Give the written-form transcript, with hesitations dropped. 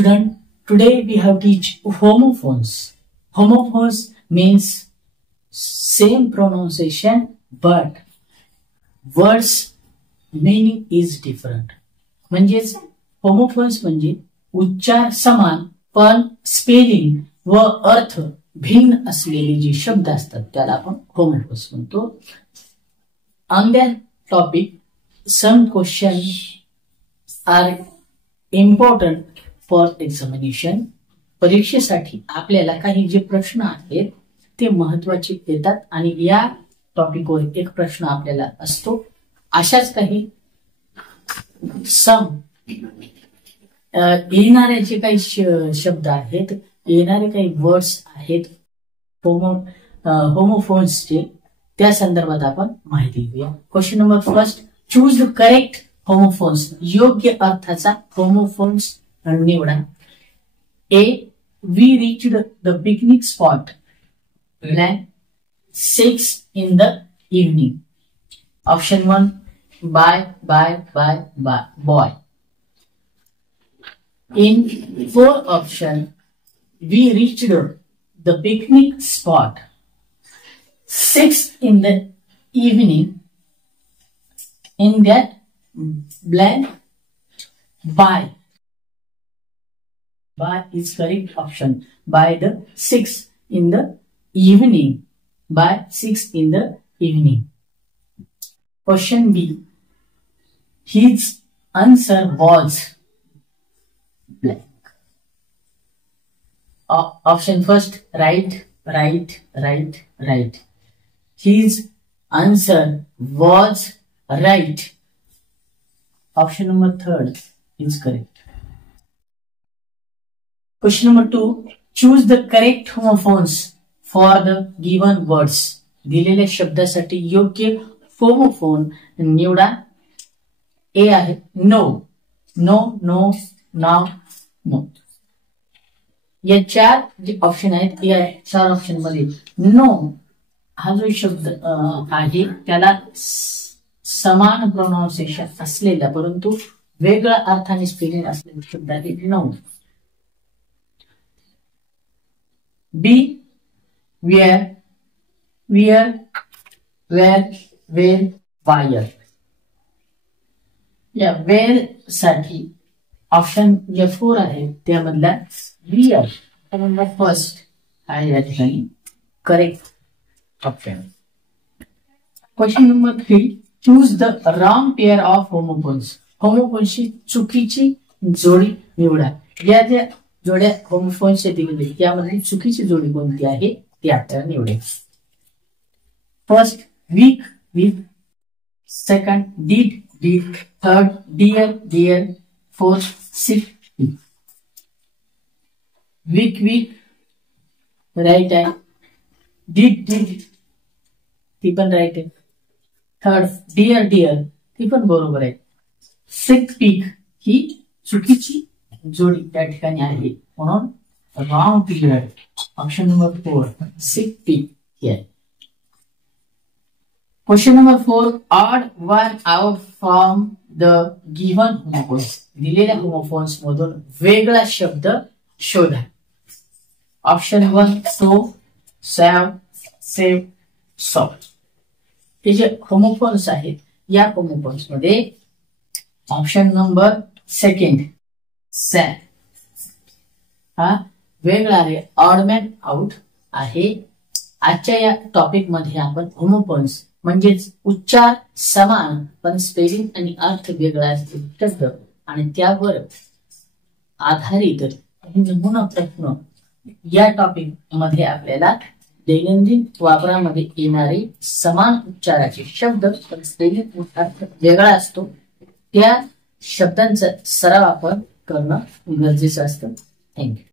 Student, today we have teach homophones. Homophones means same pronunciation but words meaning is different. म्हणजेच homophones म्हणजे उच्चार समान पण spelling व अर्थ भिन्न असलेले जे शब्द असतात त्याला आपण होमोफोन्स म्हणतो. On that topic, some questions are important for examination. परीक्षेसाठी आपल्याला काही जे प्रश्न आहेत ते महत्वाचे येतात आणि या टॉपिकवर एक प्रश्न आपल्याला असतो. अशाच काही सम येणारे जे काही शब्द आहेत, येणारे काही वर्ड्स आहेत होमोफोन्सचे, त्या संदर्भात आपण माहिती घेऊया. Question number first, choose the correct homophones. योग्य अर्थाचा होमोफोन्स निवडा. ए, we reached the picnic spot at 6 in the evening. Option 1, boy. In fourth option, we reached the picnic spot 6 in the evening. In that blank, by is correct option. By the 6 in the evening. By 6 in the evening. Question B. His answer was blank. Option first, right. His answer was right. Option number third is correct. Question number 2, choose the correct homophones for the given words. दिलेल्या शब्दासाठी योग्य homophone निवडा. ए आहे no, नाव, no. या चार जे option आहेत या चार ऑप्शन मध्ये नो हा जो शब्द आहे त्याला समान प्रोनाउन्सिएशन असलेला परंतु वेगळ्या अर्थाने स्पेलिंग असलेला शब्द आहे नो. B, where, wire. या वेअर साठी ऑप्शन जे 4 आहे त्यामधला वियर फर्स्ट आहे या ठिकाणी correct option. Question number 3, choose the wrong pair of homophones. होमोफोन्सची चुकीची जोडी निवडा. या ज्या जोड्या होमोफोन्सच्या दिलेल्या त्यामध्ये चुकीची जोडी कोणती आहे ती आपल्याला निवडेल. First, week. Second, deed. Third, dear. Fourth, sick. Week right आहे. डीड ती पण राईट आहे. थर्ड, डियर ती पण बरोबर आहे. सिक पीक ही चुकीची जोडी त्या ठिकाणी आहे म्हणून रॉंग पीरियड. ऑप्शन नंबर 4 सिक पीक ही आहे. Question number 4, odd one out from the given homophones. दिलेल्या होमोफोन्स मधून वेगळा शब्द शोधा. Option 1, so, save, soft. हे जे होमोफोन्स आहेत या होमोफोन्स मध्ये ऑप्शन नंबर 2 सॅम हा वेगळा आहे, ऑडमॅन आउट आहे. आजच्या या टॉपिक मध्ये आपण होमोफोन्स म्हणजेच उच्चार समान पण स्पेलिंग आणि अर्थ वेगळा असलेले शब्द आणि त्यावर आधारित नमुना प्रश्न या टॉपिक मध्ये आपल्याला दैनंदिन वापरामध्ये येणारे समान उच्चाराचे शब्द पण स्पेलिंग अर्थ वेगळा असतो त्या शब्दांचा सराव आपण करणं गरजेचं असतं. थँक्यू.